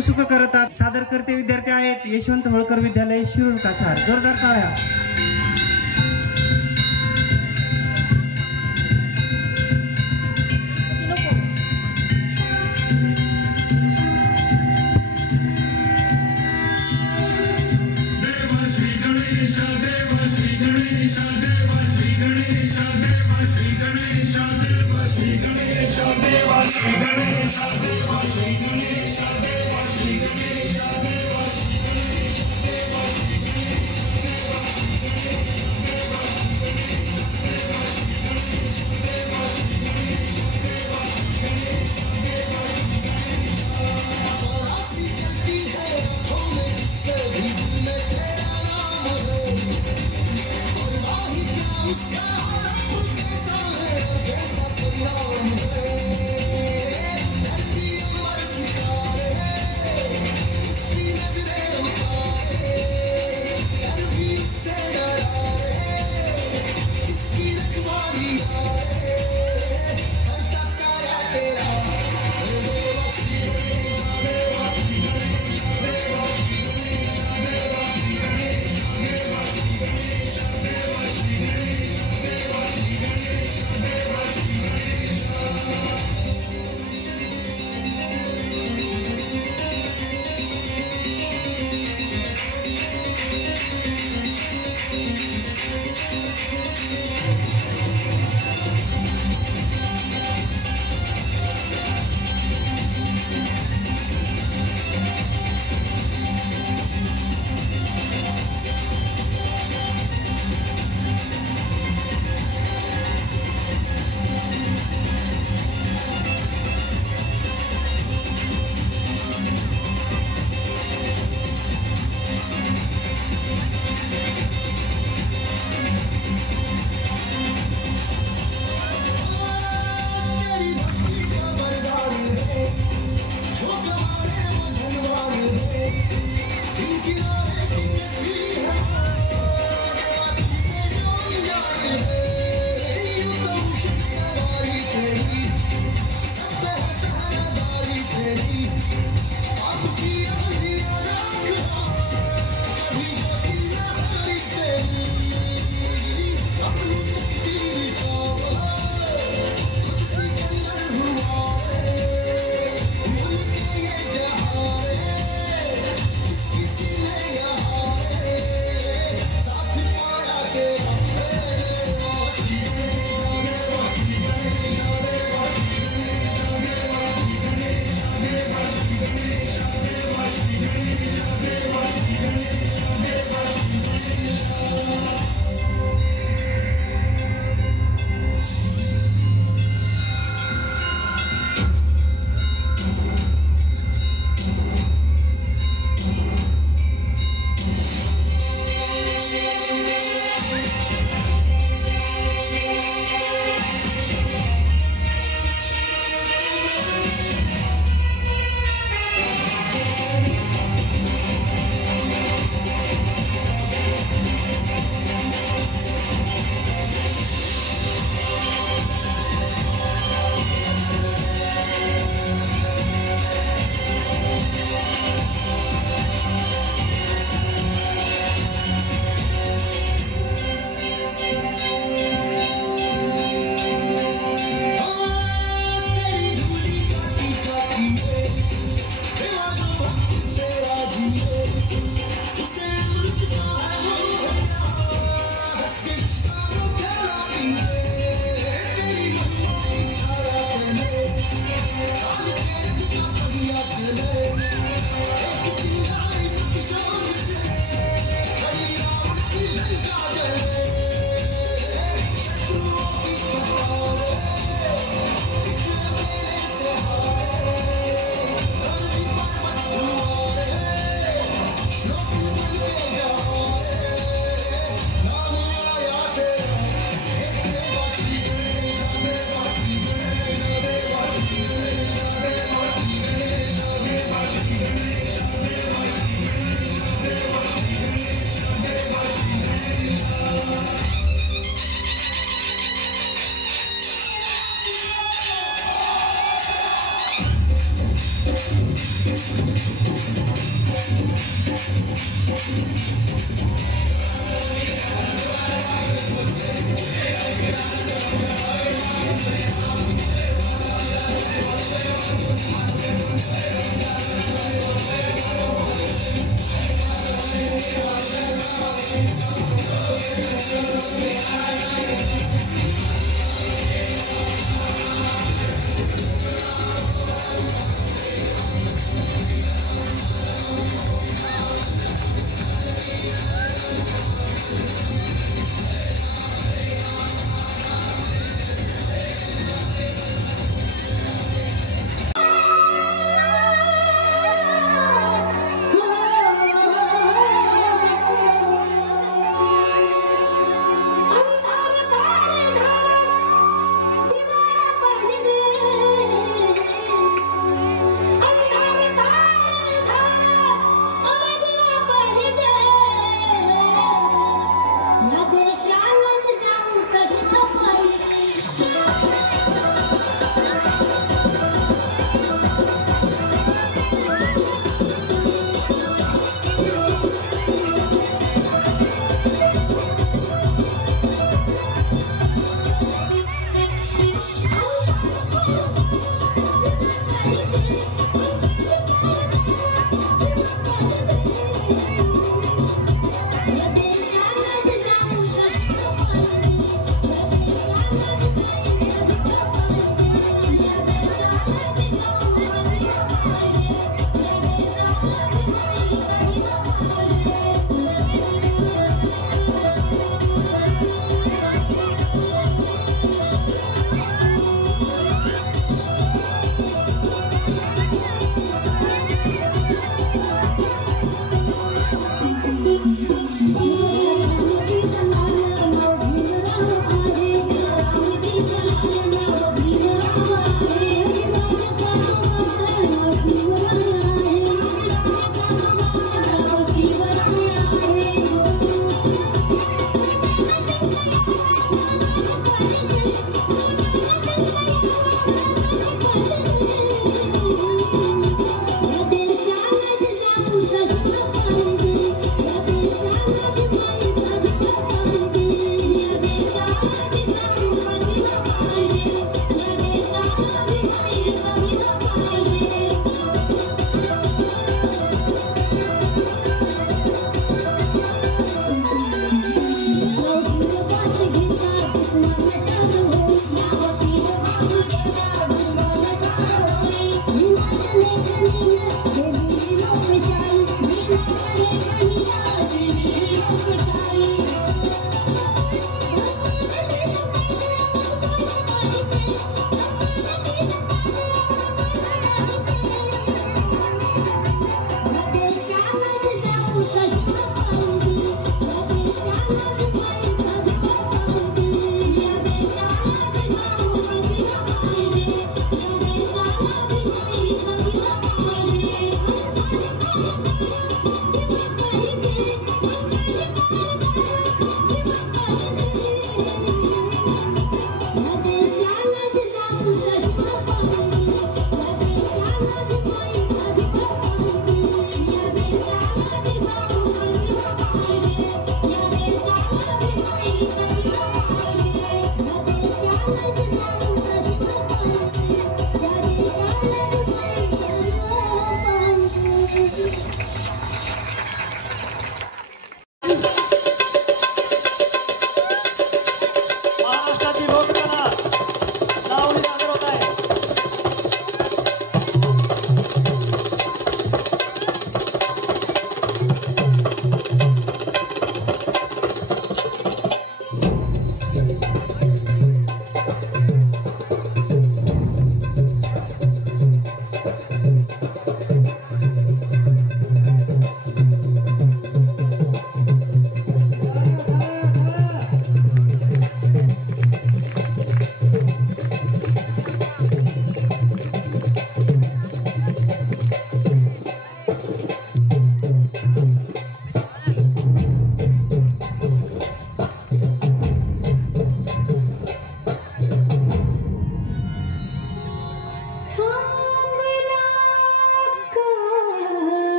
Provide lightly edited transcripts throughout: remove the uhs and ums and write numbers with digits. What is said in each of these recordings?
सुख करतात. सादर करते विद्यार्थी आहेत यशवंत होळकर विद्यालय शिरूर कासार. जोरदार टाळ्या.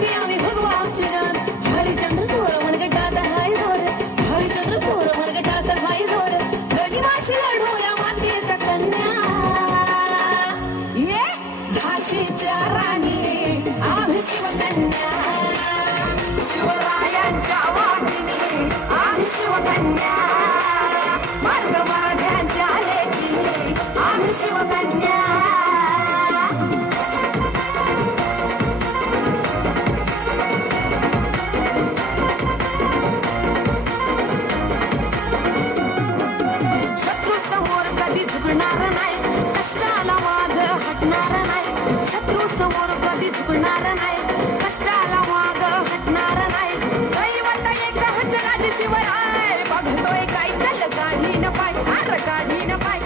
रंगी आम्ही भगवानचे गान हरिचंद्र पोर मनगटात हाय जोर हरिचंद्र पोर मनगटात हाय जोर गणिमाशी लढूया मातीच्या कन्या ये झाशीच्या राणी आम्ही शिवकन्या शिवरायांच्या वाघिणी आम्ही शिवकन्या मार्ग मराठ्यांच्या लेकी आम्ही शिवकन्या शत्रू समोर कधी झुकणार नाही कष्टाला वाद हटणार नाही शत्रू समोर कधी झुकणार नाही कष्टाला वाद हटणार नाही दैवत एकच राज शिवराय बघतोय काय चल गाढी न पाय अर गाढी न पाय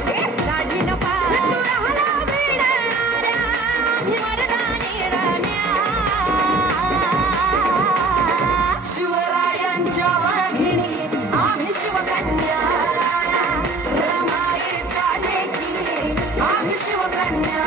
गाढी न पाय तू राहला भिडणाऱ्या आम्ही मर्दानी राण्या शिवरायांच्या वाघिणी आम्ही शिवकन्या रमाईच्या लेकी आम्ही शिवकन्या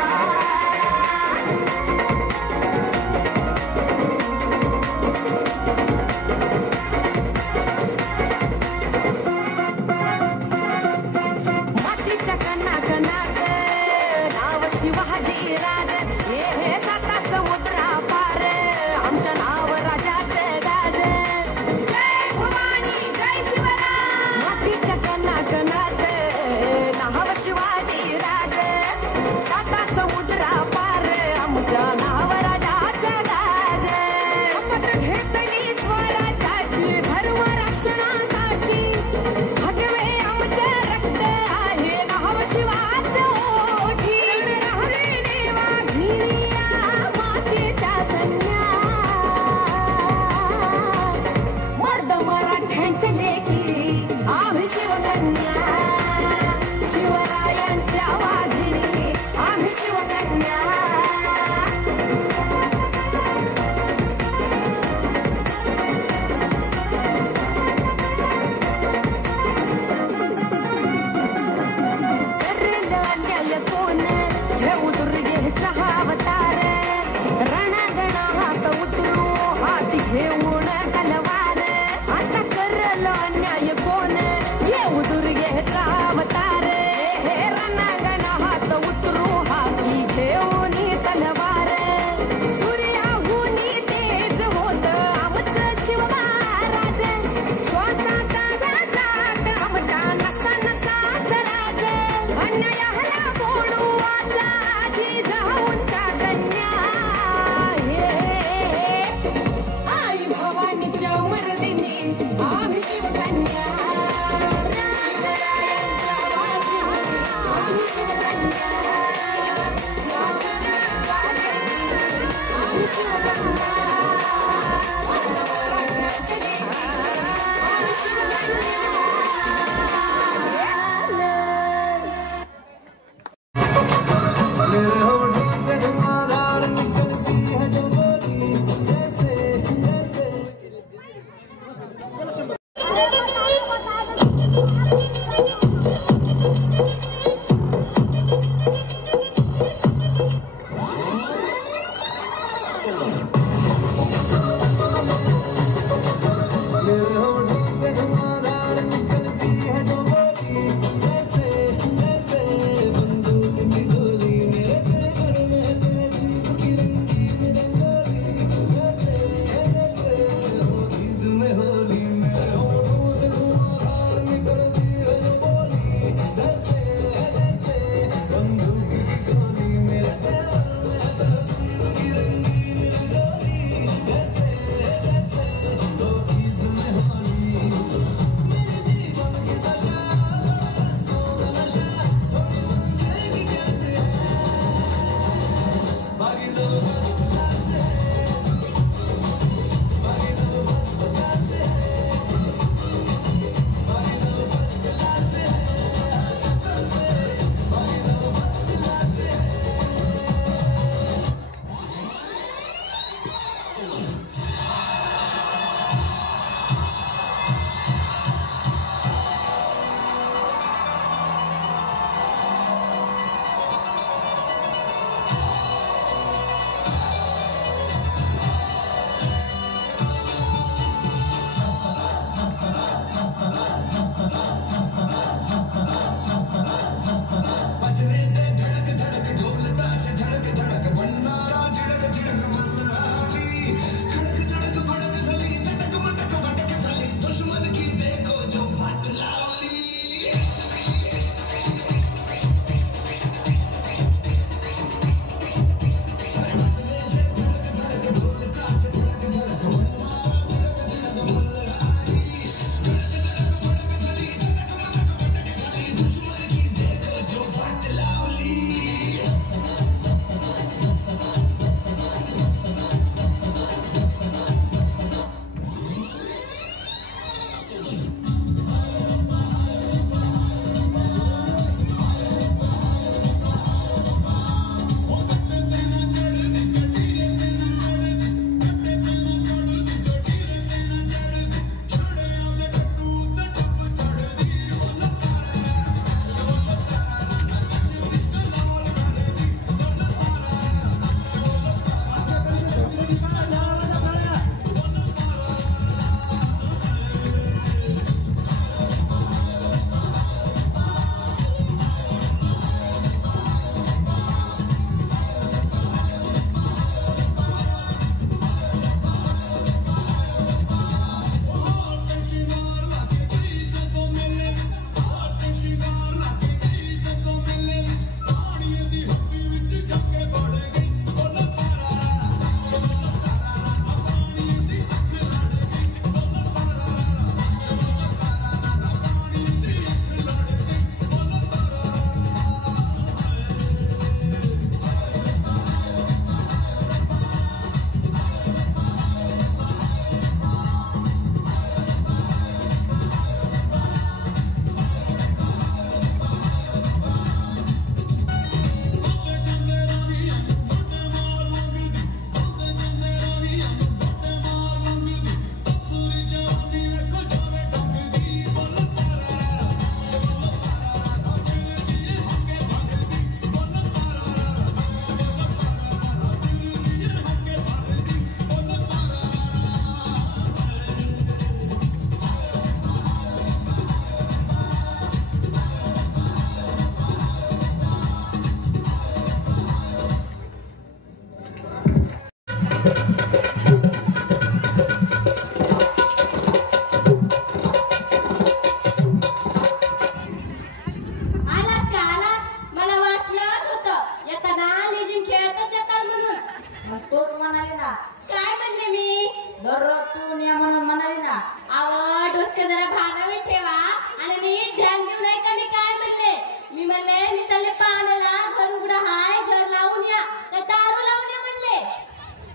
तोच म्हणाले ना. काय म्हणले मी? दररोज तू निया म्हणून म्हणाले ना. अहो डोसकं जरा भानावर ठेवा आणि मी ध्यान देऊ नये का? मी काय म्हणले? मी म्हणले मी चालले पाण्याला, घर उघडं हाय, घर लावून या का दारू लावून या म्हणले.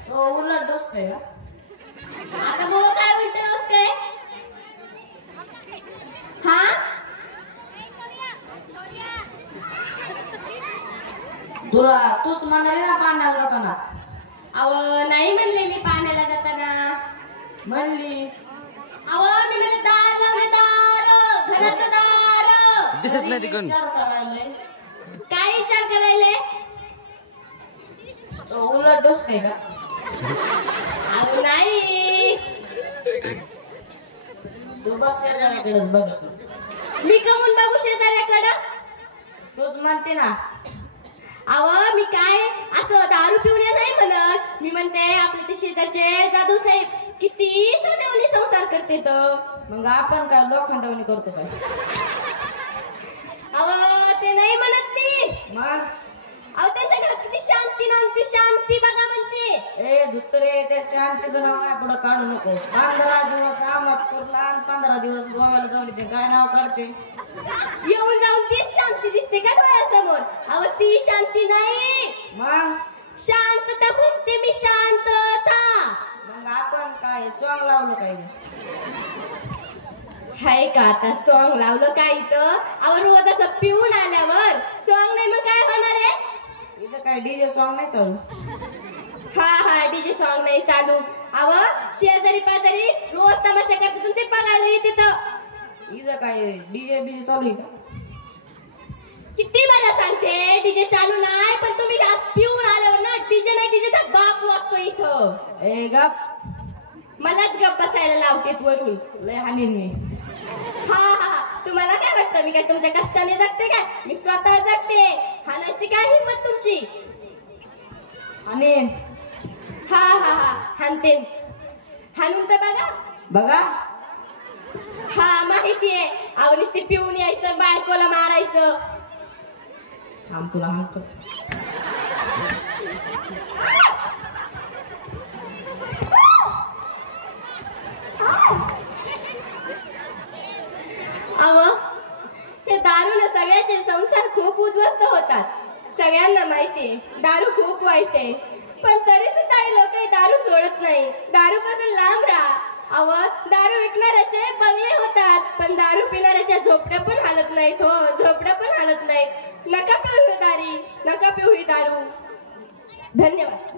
तो उलट डोसक आहे का? आता मग काय उलट डोसकं आहे? हा तुला तूच म्हणाले ना पाण्याला जाताना. अहो नाही म्हणले मी पाण्याला जाताना. म्हणली. अहो मी म्हणले दार लावले, दार, घराचं दार. दिसत नाही तिकडून. काय विचार करायले? तो उलट डोसक आहे का? अहो नाही. तू बस शेजाऱ्याकडेच बघत. मी कमून बघू शेजाऱ्याकडं? तूच म्हणते ना. अहो मी काय असं दारू पिऊन नाही म्हणत. मी म्हणते आपले ते शेजारचे जाधव साहेब किती सदैवनी संसार करते तर. मग आपण काय लोखंडवणी करतो काय? अहो ते नाही म्हणत ती. मग अहो त्यांच्या घरात किती शांती नांती, शांती बघा म्हणते. ए धुत्तरे, त्या शांतीचं नाव काय पुढं काढू नको. 15 दिवस अहमदपूरला आणि 15 दिवस गोव्याला जाऊन ते काय नाव काढते? येऊन जाऊन तीच शांती दिसते का डोळ्यासमोर? अहो ती शांती नाही. मग शांतता म्हणते मी, शांतता. मग आपण काय सॉंग लावलं पाहिजे? हाय का आता सॉंग लावलं काय इथं? अहो रोज असं पिऊन आल्यावर सॉंग नाही मग काय होणार आहे? इथं काय डीजे सॉंग नाही चालू. हा डीजे सॉंग नाही चालू. अहो शेजारी पाजारी रोज तमाशा करतात ते बघायला येते तर. इथं काय डीजे बीजे चालू आहे का? किती बरं सांगते डीजे चालू नाही, पण तुम्ही पिऊन आल्यावर ना डीजे नाही, डीजेचा बाप वाजतो इथं. ए गप. मलाच गप बसायला लावतेत वरून. लय हानीन मी. हा तुम्हाला काय वाटतं मी काय तुमच्या कष्टाने जगते काय? मी स्वतः जगते. हाणायची काय हिंमत तुमची? हानीन. हा हानते. हाणून तर बघा. बघा. हा माहितीये. अहो नुसते पिऊन यायचं, बायकोला मारायचं. थांब तुला हाणतो. अहो हे दारूने सगळ्याचे संसार खूप उद्ध्वस्त होतात. सगळ्यांना माहितीये दारू खूप वाईट आहे, पण तरी सुद्धा लोक दारू सोडत नाही. दारू पासून लांब राहा. अहो दारू विकणाऱ्याचे बंगले होतात, पण दारू पिणाऱ्याच्या झोपड्या पण हालत नाहीत. हो झोपड्या पण हालत नाहीत. नका पिऊ ही दारी, नका पिऊ ही दारू. धन्यवाद.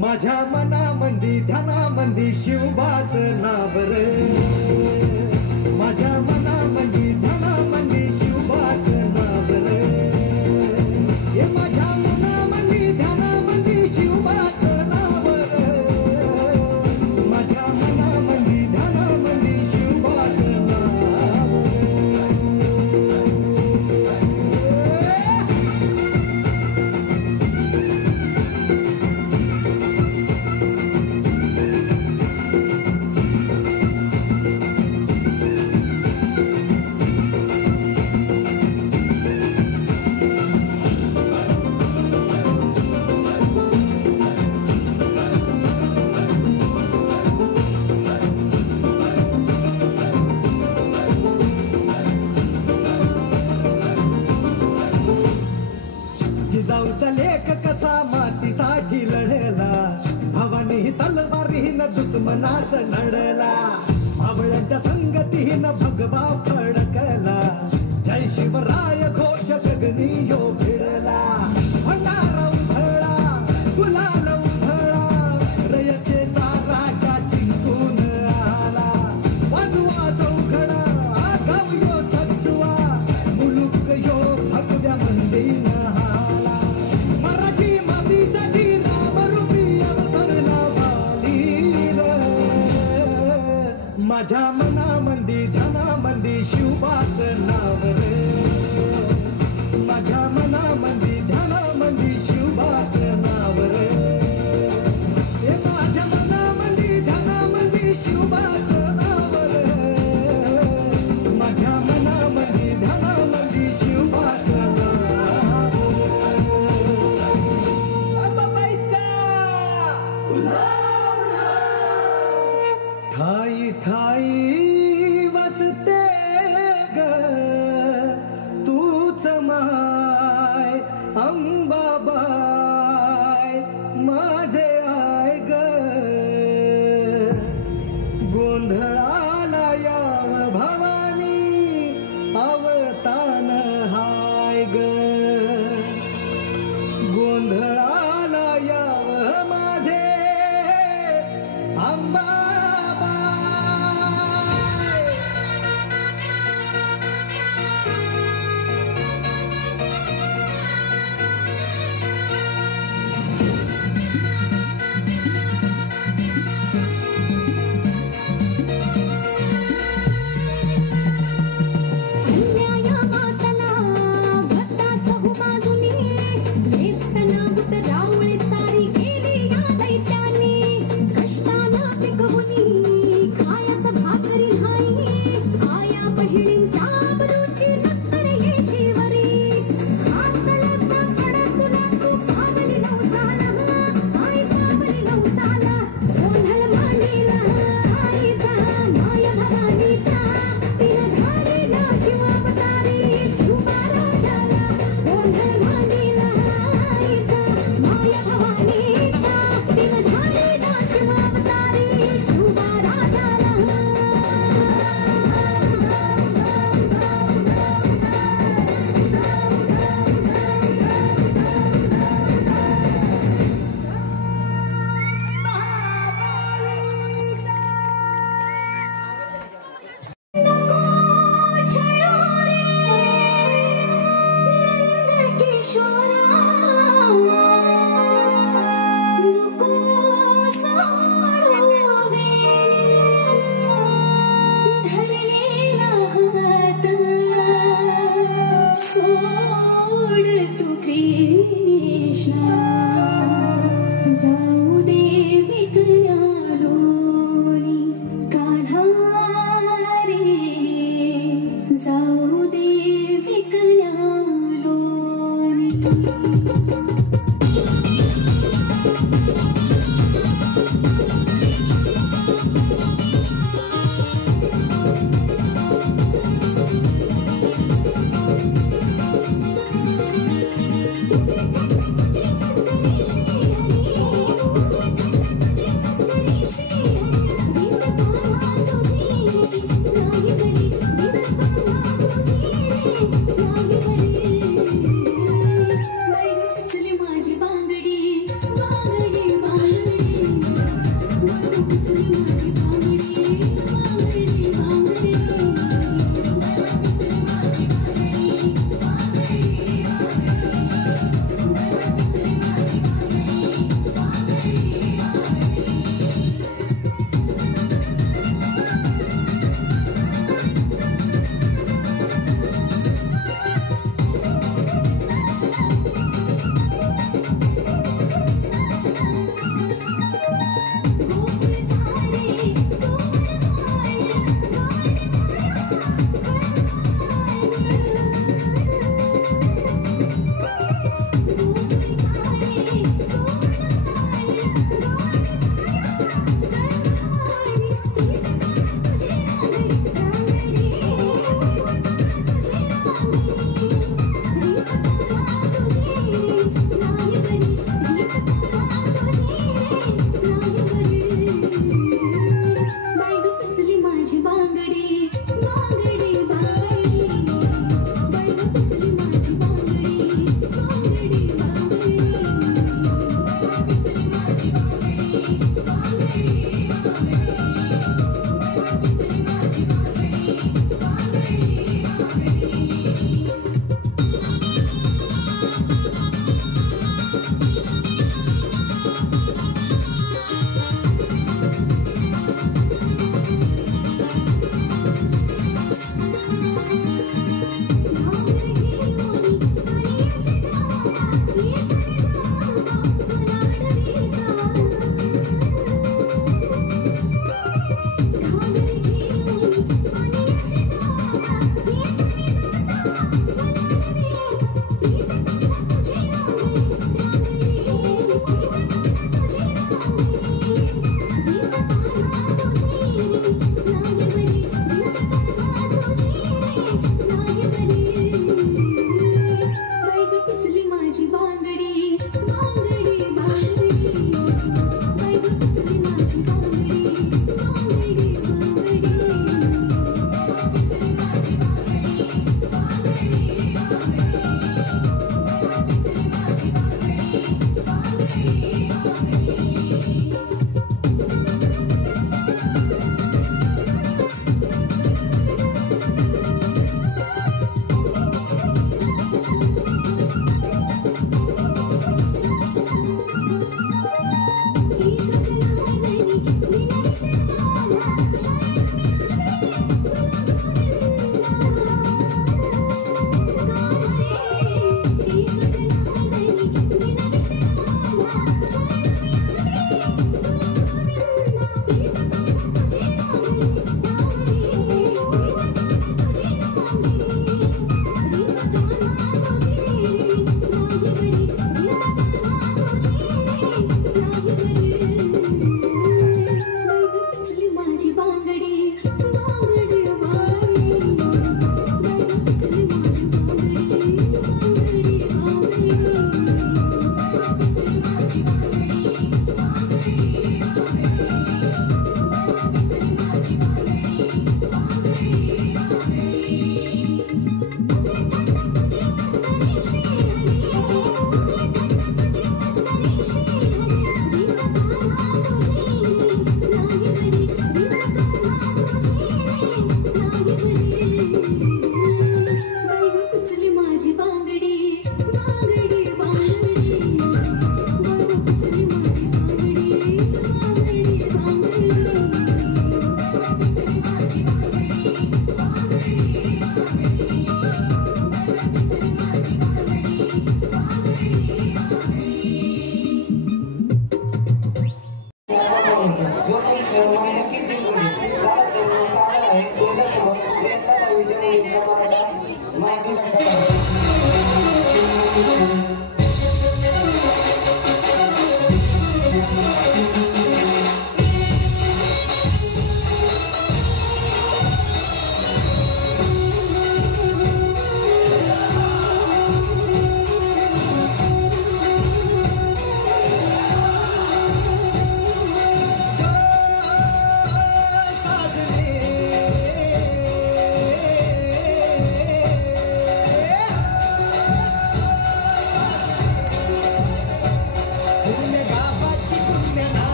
माझ्या मनामंदी ध्यानामंदी शिवबाचं नाव रे. माझ्या मनामंदी ध्यानामंदी शिवबाचं नाव रे. हे माझ्या मनामंदी ध्यानामंदी शिवबाचं नाव रे. माझ्या मनामंदी ध्यानामंदी शिवबाचं नाव रे. रास नडला आवळ्यांच्या संगतीनं भगवा फडकला जय शिवराय घोष गगनी यो भिडला भंडारा उधळा गुलाल उधळा रयतेचा राजा जिंकून आला वाजवा चौघडा आगाव यो सजवा मुलुक यो भगव्या मंदीनं हाला मराठी मातीसाठी रामरूपी अवतरला वालीर माझ्या मनामंदी ध्यानामंदी शिवबाचं नाव रे माझ्या मनामंदी ध्यानामंदी शिवबाचं नाव रे हे माझ्या मनामंदी ध्यानामंदी शिवबाचं नाव रे माझ्या मनामंदी ध्यानामंदी शिवबाचं नाव ठाई ठाई वसते ग तूच माय अंबाबाय माझे आय ग गोंधळाला याव भवानी अवतान हाय ग गोंधळाला याव माझे अंबाबाय रावळे सारी गेली या दैत्यानी कष्टानं पिकवून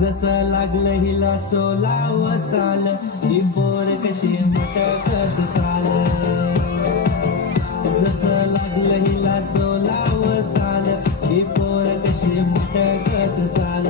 जसं लागलं हिला 16 साल ही पोर कशी मटकत चाल जसं लागलं हिला 16 साल ही पोर कशी मटकत चाल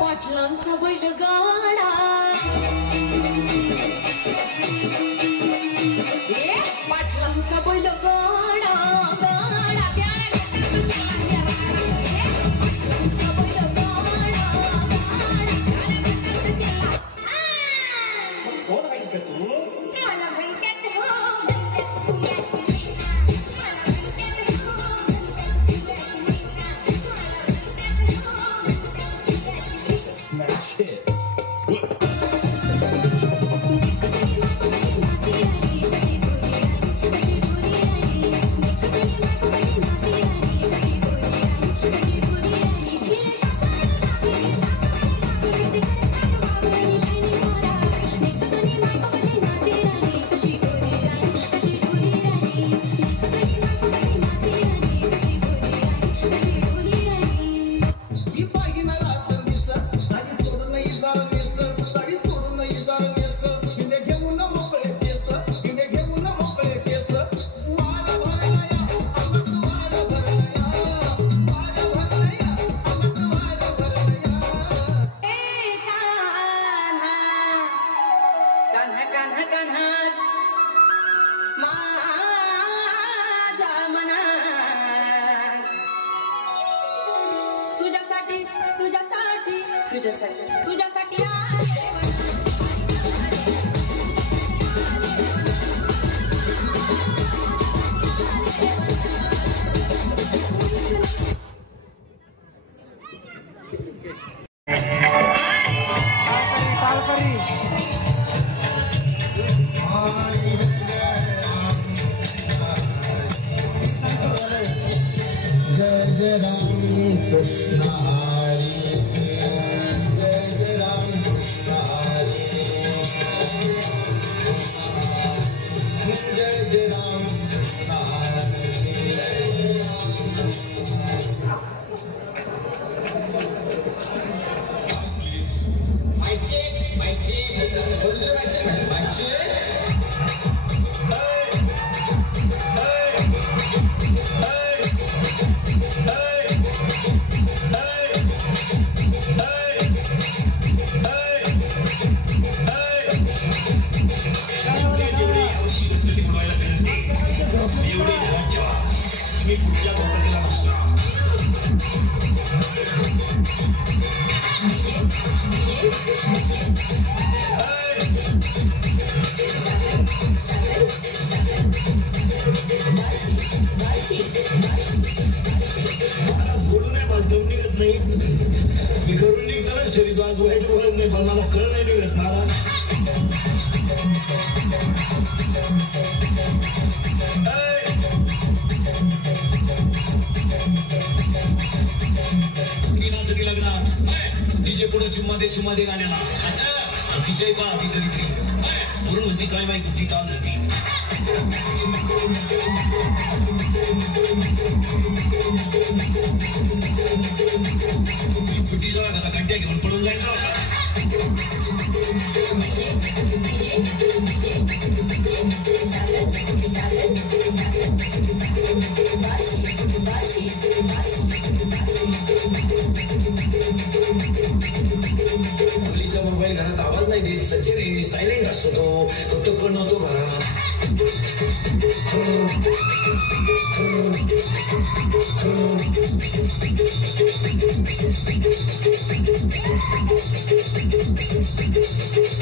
पाटलांचा बैल गाव तुझ्यासाठी आले वन. मध्ये गाण्याला असं तिच्या बा ती तरी म्हणून म्हणते काय माहिती कुठली काम जाती कुठली जवळ आता गड्ड्या घेऊन पडून जाईल का मुलीचा मोबाईल घरात आवाज नाही देत सचिन सायलेंट असतो तो फक्त कण होतो घरात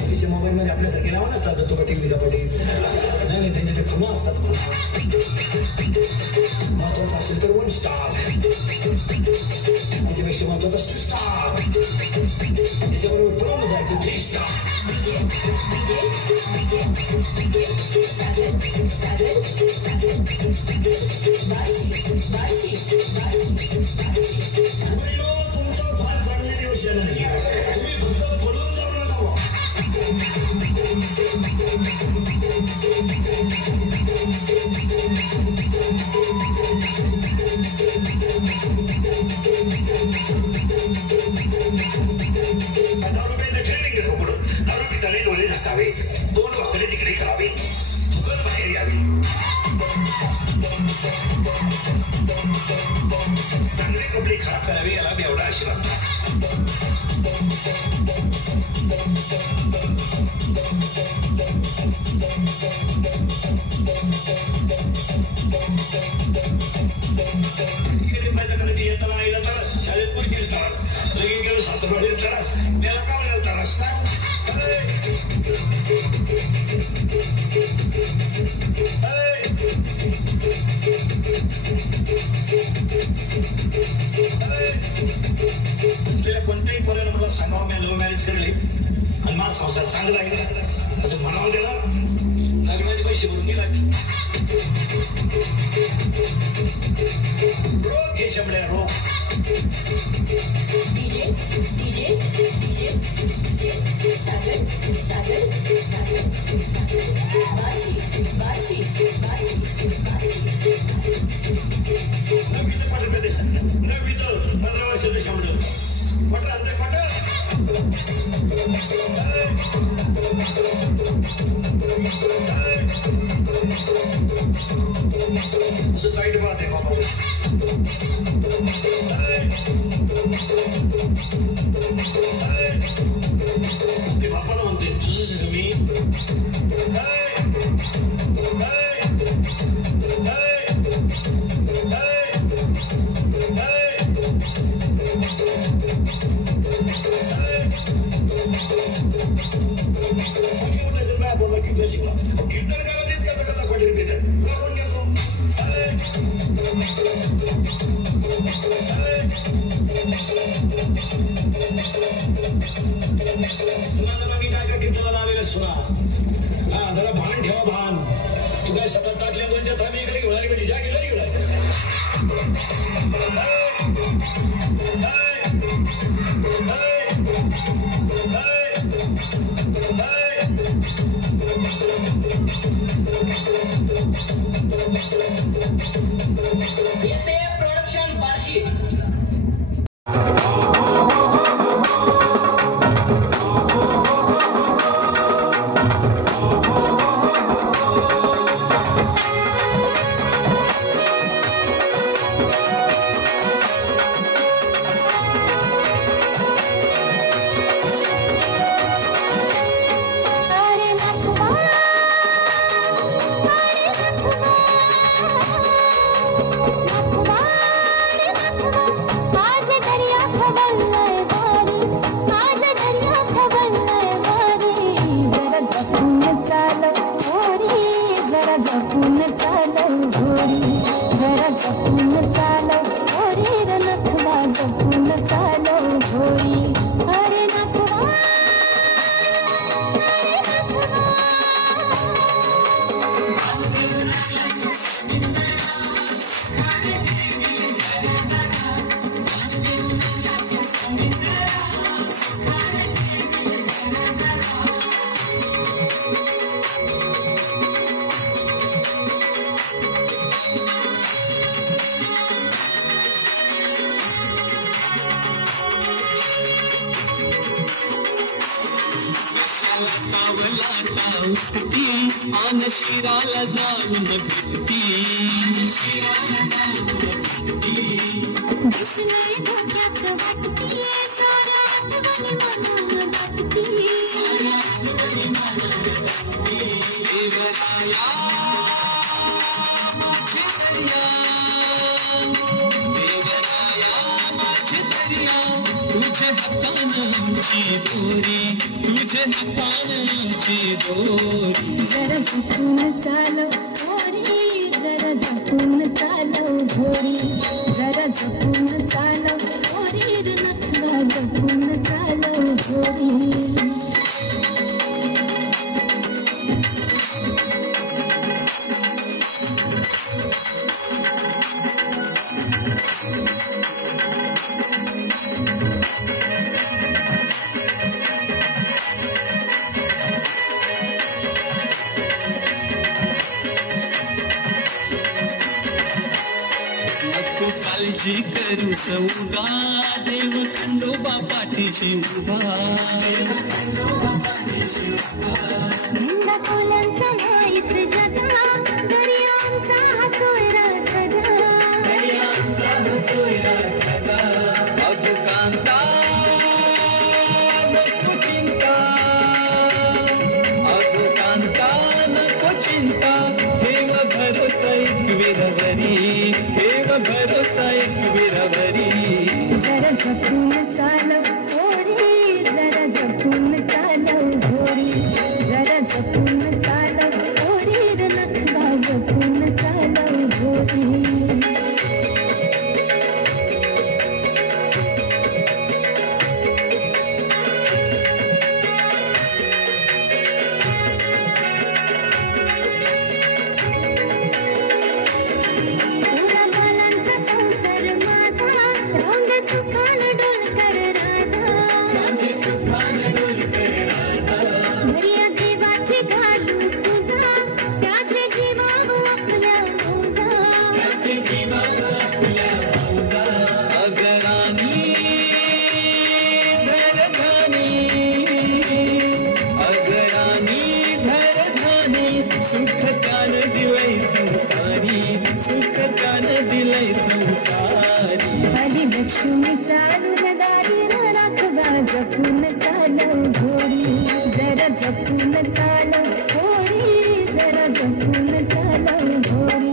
मुलीच्या मोबाईल मध्ये आपल्यासारखे नाव नसतात तो पटेल विजा पटेल नाही त्यांच्या ते खुणा असतात महत्वाचं असेल तर 1 स्टार त्याच्यापेक्षा महत्वाचं असतो स्टार त्याच्याबरोबर पळून जायचं 3 स्टार तुमचं फार चांगले दिवस येणार तुम्ही फक्त पडून जाऊ नका ट्रेनिंग घेतो पुढं दारू पिताने डोळे झाकावे 2 वाकडे तिकडे करावे दुकान बाहेर यावी चांगले कपडे खराब करावे याला बेवडा आशीर्वाद येताना आईला त्रास शाळेत पण केली त्रास लगीन केलं सासरवाडीला त्रास त्याला का म्हणायला त्रास का कोणत्याही पोराला मला सांगावं मी लव्ह मॅरेज करले आणि माझा संसार चांगला आहे असं म्हणावं त्याला लग्नाचे पैसे भरून गेला रोग हे शंभड्या रोग नववीचं पट कधी नववीचं 15 वर्षाचं शंभर पट राहते पट असं टाईट पाहते बाबा ते बापाला म्हणते तुझं मी Hey! उठायचं काय बोलला कीर्तन शिकला कीर्तन करायला इतका प्रकारचा खोटे घेतात कोण घेतो सुना जरा मी काय कीर्तनाला आलेलं सुना हा जरा भान ठेवा भान तू काय सतत टाकल्या दोनच्या थांबी इकडे घेऊन आली म्हणजे जागी घरी घेऊन प्रोडक्शन बार्शी शिराला जाऊन भेटती दिसलंय धोक्याचं वाटतीये साऱ्या आठवणी मनात दाटतीये देवराया माझे दर्या देवराया माझे दर्या तुझ्या हातानं आमची दोरी तुझ्या हातानं आमची दोरी जरा झुकून चालव घोरी जरा झुकून चालव घोरी जरा झुकून चालव घोरी नखरा झुकून चालव घोरी काळजी करू सौगा देव खंडोबा पाठीशी उभा गंगा कोल्यांचा नाईत जगा दर्यांचा सोयरा सदा अगो कांता नको चिंता अगो कांता नको चिंता ठेव भरोसा एक विरवरी ठेव भरोसा एक विरवरी जरा जपून चालव घोरी जरा जपून चालव घोरी जरा जपून चालव घोरी नखरा जपून चालव घोरी लक्ष्मी चालू दारी राखवा जपून चालव घोरी जरा जपून चालव घोरी जरा जपून चालव घोरी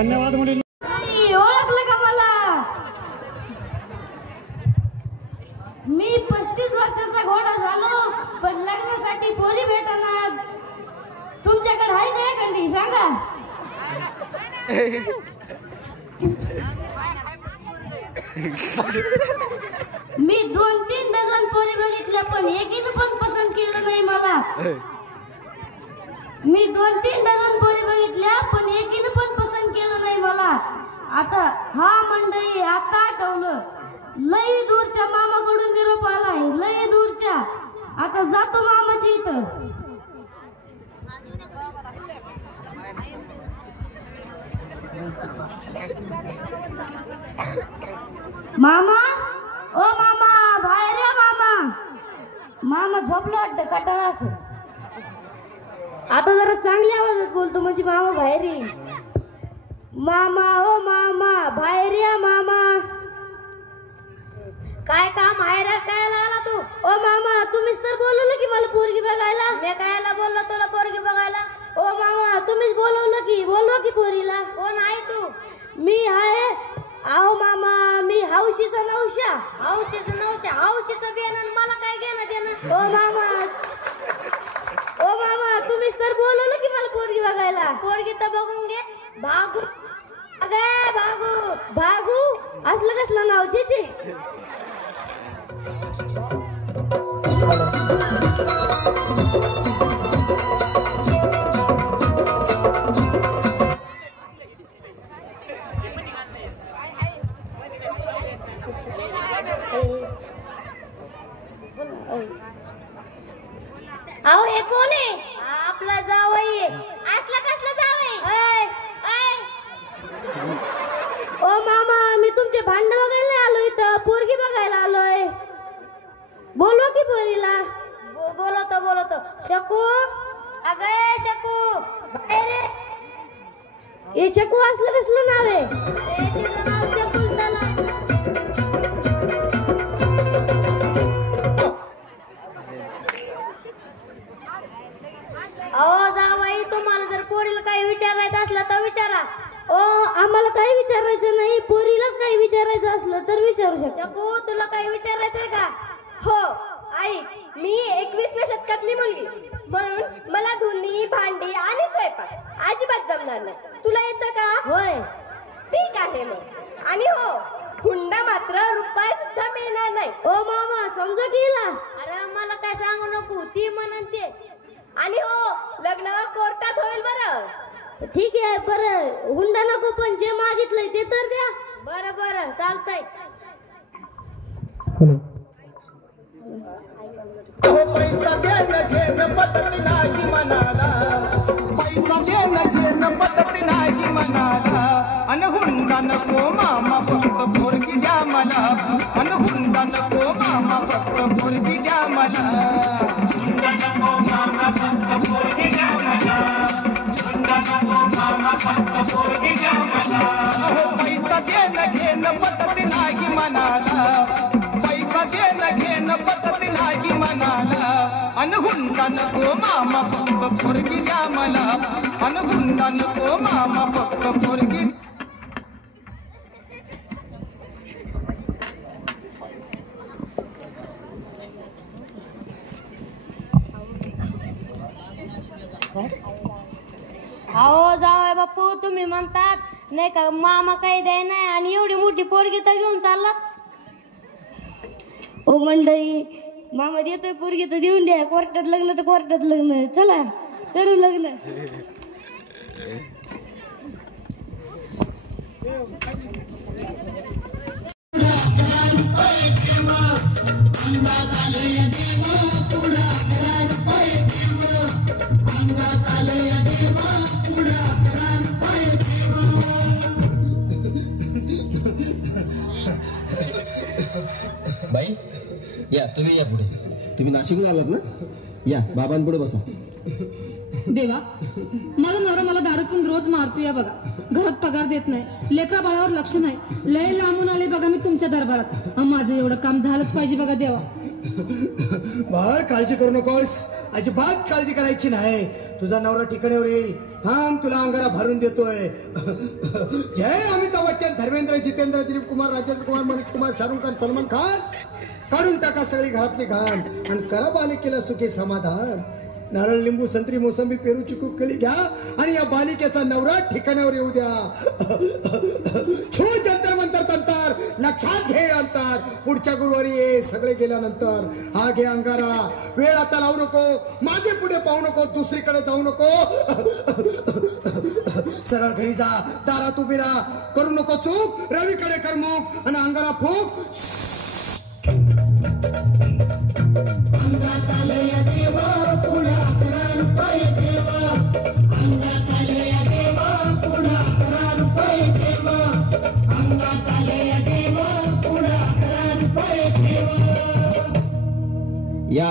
धन्यवाद मुली. ओळखलं का मला? मी 35 वर्षाचा घोडा झालो पण लग्नासाठी पोरी भेटणार. तुमच्याकडे आहे का एखादी सांगा. मी 2-3 डझन पोरी बघितल्या पण एकीनं पण पसंत केलं नाही मला. मी 2-3 डझन पोरी बघितल्या पण एकीनं पण पसंत केलं नाही मला. आता हा मंडळी आता आठवलं. लई दूरच्या मामाकडून निरोप आलाय, लई दूरच्या. आता जातो मामाच्या इथं. मामा, ओ मामा, बाहेर या मामा. मामा झोपलं वाटतं कटाळा असं. आता जरा चांगल्या आवाजात बोलतो म्हणजे मामा बाहेर येईल. मामा, ओ मामा, बाहेर या मामा. काय काम आहे रे? काय आला तू? ओ मामा, तुम्हीच तर बोलवलं की मला पोरगी बघायला. मी कायला बोललो तुला पोरगी बघायला? ओ मामा, तुम्हीच बोलवलं की. बोलवा की पोरीला. कोण आहे तू? मी आहे. आओ मामा, मी हौशीचा नवशा. हौशीचा नवशा? हौशीचं बेन मला काय घेणं देणं? ओ मामा, ओ मामा, तुम्हीच तर बोलवलं की मला पोरगी बघायला. पोरगी तर बघून घे. भागू. अगे भागू. भागू असलं कसलं नाव? छे. अहो हे कोण आहे? आपला जावई आहे. असला कसला जावई? ओ मामा, मी तुमचे भांडण बघायला नाही आलो इथं, पोरगी बघायला आलोय. बोलवा की पोरीला. बोलवतो. शकू, अगं शकू, बाहेर. हे शकू असलं कसलं नाव आहे? तिचं नाव शकुंतला. अहो जावई, तुम्हाला जर पोरीला काही विचारायचं असलं तर विचारा. ओ आम्हाला काही विचारायचं नाही, पोरीलाच काही विचारायचं असलं तर विचारू शकतो. शकू, तुला काही विचारायचंय का? हो आई, मी 21व्या शतकातली मुलगी म्हणून मला धुनी, भांडी आणि स्वयंपाक अजिबात जमणार नाही. तुला येतं का? होय. ठीक आहे मग. आणि हो, हुंडा मात्र रुपये सुद्धा मिळणार नाही. ओ मामा, समजा केला. अरे मला काय सांगू नको, ती म्हणन ते. आणि हो, लग्न कोर्टात होईल बरं. ठीक आहे, बरं हुंडा नको पण जे मागितलंय ते तर द्या. बरं चालतंय. पैसा घेणं पद्धती नाही मनाला. पैसा घेणं पद्धती नाही मनाला. अन हुंडा नको मामा, फक्त पोरगी द्या मला. अन हुंडा नको मामा, फक्त पोरगी द्या मला. हुंडा नको मामा, फक्त पोरगी द्या मला. हुंडा नको मामा, फक्त पोरगी द्या मला. पैसा घेणं पद्धती नाही मनाला. पैसा घेणं पद्धती नाही मनाला. अन हुंडा नको मामा, फक्त पोरगी द्या मला. अन हुंडा नको मामा, फक्त पोरगी. अहो जावई बापू, तुम्ही म्हणतात नाही का मामा काही द्याय नाही आणि एवढी मोठी पोरगी तर घेऊन चालला. ओ मंडळी, मामा देतोय पोरगी तर देऊन द्या. कोर्टात लग्न तर कोर्टात लग्न. चला करू लग्न. बाई या, तुम्ही या पुढे. तुम्ही नाशिकहून आलात ना? या बाबांपुढे बसा. देवा, माझा नवरा मला दारू पिऊन रोज मारतो. या बघा, घरात पगार देत नाही, लेकरा बाळावर लक्ष नाही. लय लांबून आले बघा मी तुमच्या दरबारात. माझं एवढं काम झालंच पाहिजे बघा देवा. बाळ काळजी करू नकोस, अजिबात काळजी करायची नाही. तुझा नवरा ठिकाण्यावर येईल. थांब, तुला अंगारा भरून देतोय. जय अमिताभ बच्चन, धर्मेंद्र, जितेंद्र, दिलीप कुमार, राजेंद्र कुमार, मनीष कुमार, शाहरुख खान, सलमान खान. काढून टाका सगळी घरातली घाण आणि करा बालिकेला सुखी समाधान. नारळ, लिंबू, संत्री, मोसंबी, पेरू, चिकू, केळी घ्या आणि या बालिकेचा नवरा ठिकाण्यावर येऊ द्या. छू जंतर मंतर तंतर, लक्षात घे अंतर. पुढच्या गुरुवारी ये, सगळे गेल्यानंतर. हा घे अंगारा. वेळ आता लावू नको, मागे पुढे पाहू नको, दुसरीकडे जाऊ नको. सरळ घरी जा, दारात उभी राहा. करू नको चूक, रवीकडे कर मुख आणि अंगारा फूक. या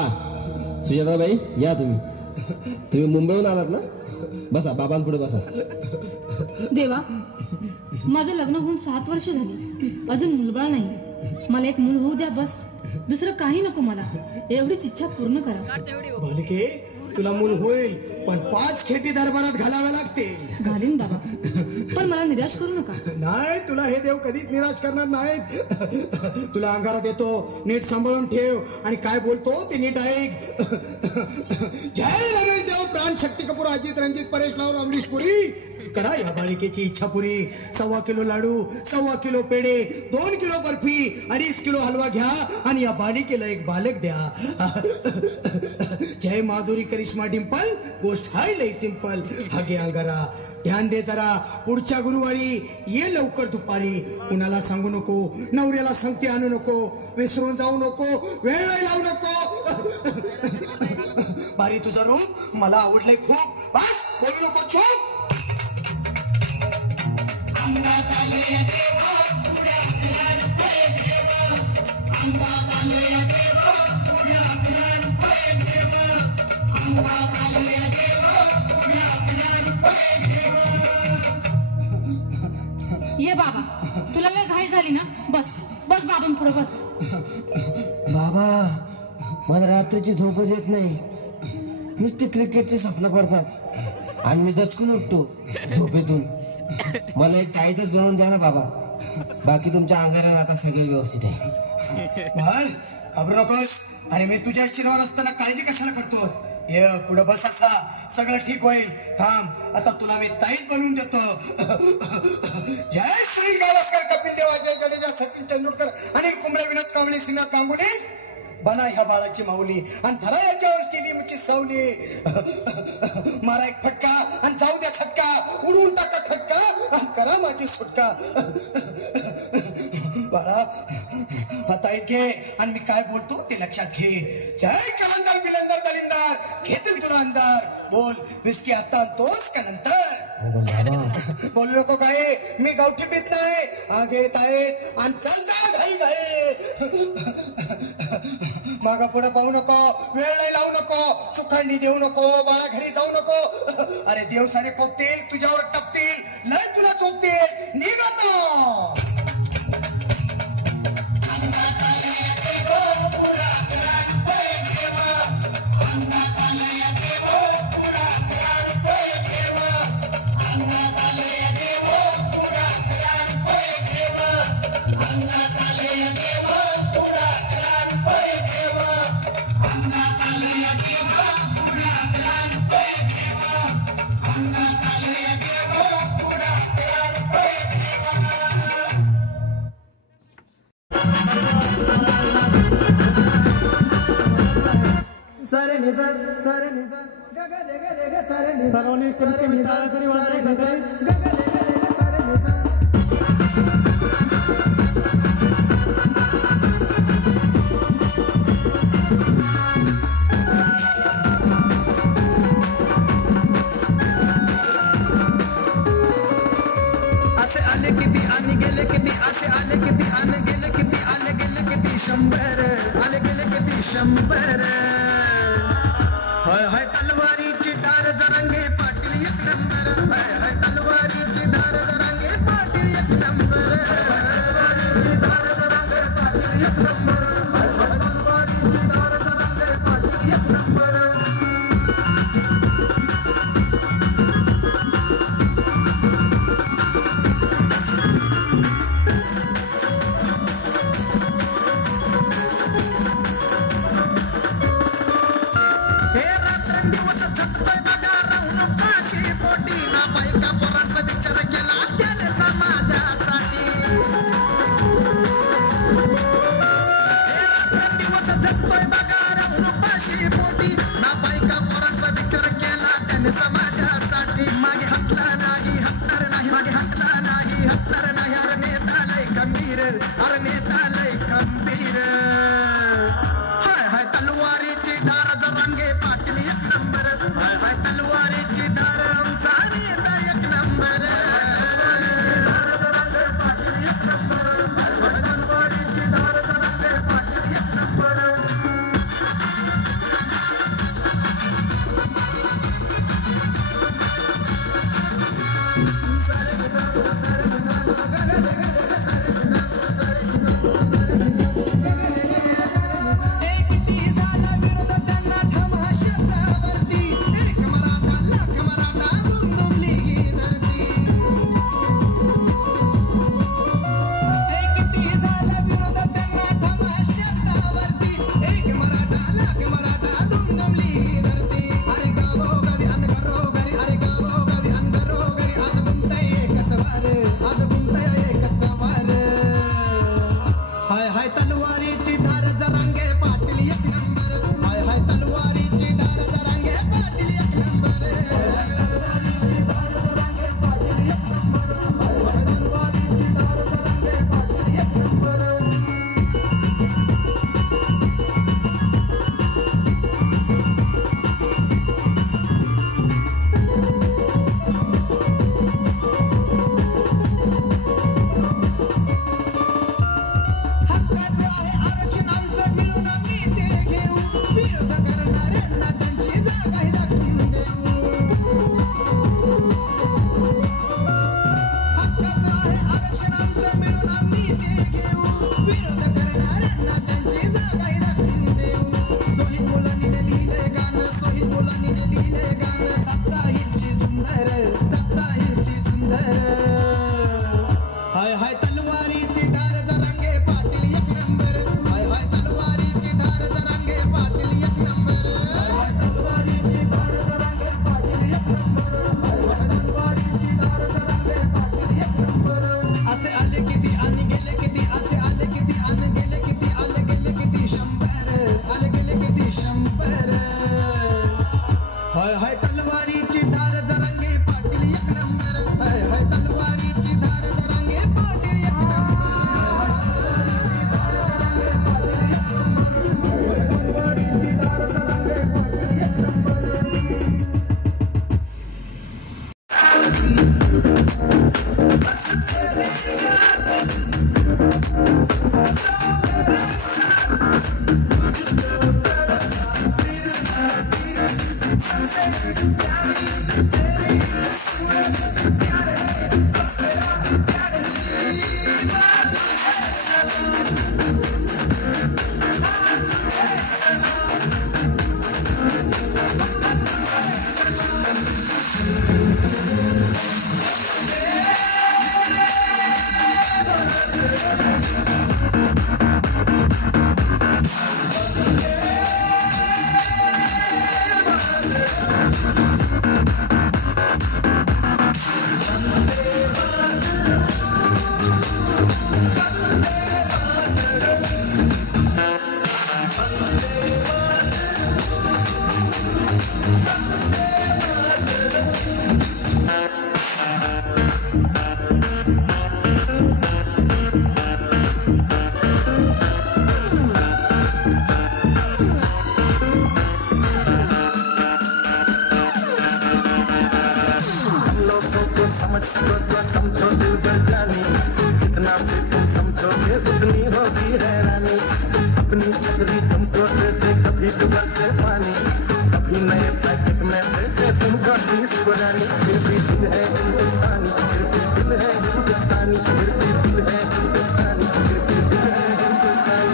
सुजाताबाई, या तुम्ही मुंबईहून आलात ना? बसा, बाबांपुढे बसा. देवा, माझं लग्न होऊन 7 वर्ष झाली, अजून मुलबाळ नाही. मला एक मूल होऊ द्या, बस. दुसरं काही नको मला. एवढीच इच्छा पूर्ण करा. बालिके, तुला मूल होईल, पण 5 खेटी दरबारात घालाव्या लागतील. घालीन बाबा, पण मला निराश करू नका. नाही, तुला हे देव कधीच निराश करणार नाहीत. तुला अंगारा देतो, नीट सांभाळून ठेव आणि काय बोलतो ते नीट ऐक. जय रमेश देव, प्राण, शक्ती कपूर, अजित, रंजित, परेश लावर, अमरीश पुरी. करा या बालिकेची इच्छा पुरी. 1.25 किलो लाडू, 1.25 किलो पेढे, 2 किलो बर्फी, 2.5 किलो हलवा घ्या आणि या बालिकेला एक बालक द्या. जय माधुरी, करिश्मा, डिंपल, गोष्ट हाय लय सिंपल. हा घे अंगारा. ध्यान दे जरा, पुढच्या गुरुवारी ये लवकर दुपारी. कुणाला सांगू नको, नवऱ्याला संगती आणू नको, विसरून जाऊ नको, वेळ लावू नको. बारी, तुझं रूप मला आवडलंय खूप. बस, बोलू नको, चूप. ये बाबा, तुला लय घाई झाली ना? बस बस बाबांपुढे बस. बाबा, मला रात्रीची झोपच येत नाही. नुसती क्रिकेटची स्वप्न पडतात आणि मी दचकून उठतो झोपेतून. मला एक ताईतच बनवून द्या ना बाबा. बाकी तुमच्या अंगारात आता सगळे व्यवस्थित आहे. बाळ, घाबरू नकोस. अरे मी तुझ्या शिरावर असताना काळजी कशाला करतोस? ये पुढे बस, असा सगळं ठीक होईल. थांब, आता तुला मी ताईत बनवून देतो. जय श्री गावस्कर, कपिल देव, अजय जडेजा, सचिन तेंडुलकर, अनिल कुंबळे, विनोद कांबळे, श्रीनाथ गांगुली. बना ह्या बाळाची माऊली आणि धरा याच्यावर स्टेडियमची सावली. मारा एक फटका आणि जाऊ द्या सटका. उडवून टाका खटका आणि करा माझी सुटका. बाळा, आता घे आणि मी काय बोलतो ते लक्षात घे. जय कलंदर, बिलंदर, दलिंदर, घेतील तुला अंधार. बोल, विस्की आता आणतोस का नंतर? बोलू नको काय, मी गावठी पीत नाही. आगे येत आहेत आणि चल जा घाई घाई. मागा पुढे पाहू नको, वेळ नाही लावू नको, चुखांडी देऊ नको, बाळा घरी जाऊ नको. अरे देव सारे कोपतील, तुझ्यावर टपतील, लय तुला चोपतील. निघतो. हाय हाय तलवारीची धार जरांगे पाटील एक नंबर हाय हाय तलवारीची धार जरांगे पाटील एक नंबर हाय हाय तलवारीची धार जरांगे पाटील एक नंबर हाय हाय तलवारीची धार जरांगे पाटील एक नंबर असे आले किती आणि गेले किती असे आले किती आणि गेले किती आले गेले किती 100 आले गेले किती 100 हाय हाय तलवारीची धार जरांगे पाटील एक नंबर हाय हाय तलवारीची धार जरांगे पाटील एक समझो दिल पर जानी जितना भी तुम समझोगे उतनी होगी हैरानी अपनी छतरी तुमको देते कभी जुगल से पानी कभी नए पैकेट में बेचे तुमको 20 पुरानी फिर भी दिल है हिंदुस्तानी फिर भी दिल है हिंदुस्तानी फिर भी दिल है हिंदुस्तानी फिर भी दिल है हिंदुस्तानी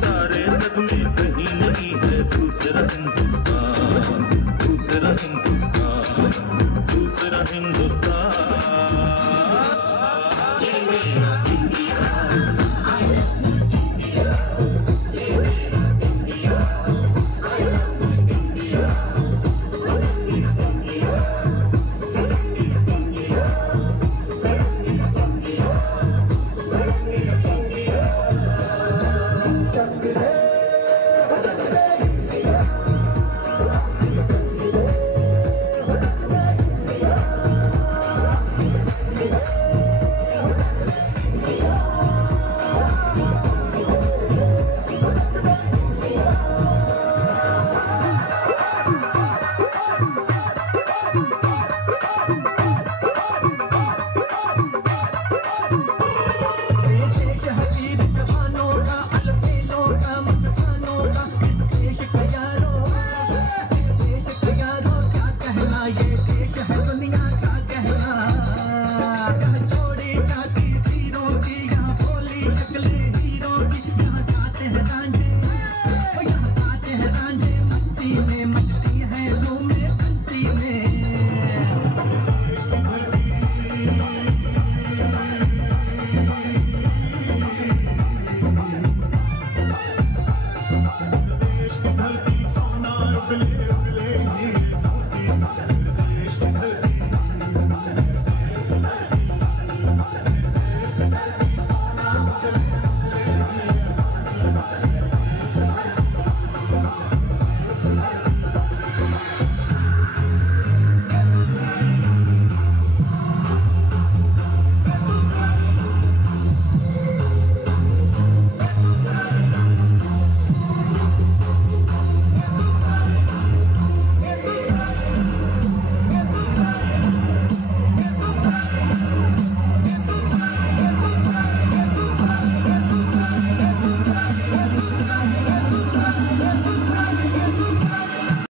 सारे जग में कहीं नहीं है दूसरा हिंदुस्तान दूसरा हिंदुस्तान दूसरा हिंदुस्तान ये मेरा इंडिया छोड़ी जाती हीरो की यहाँ बोली शक्लें हीरो की यहाँ जाते हैं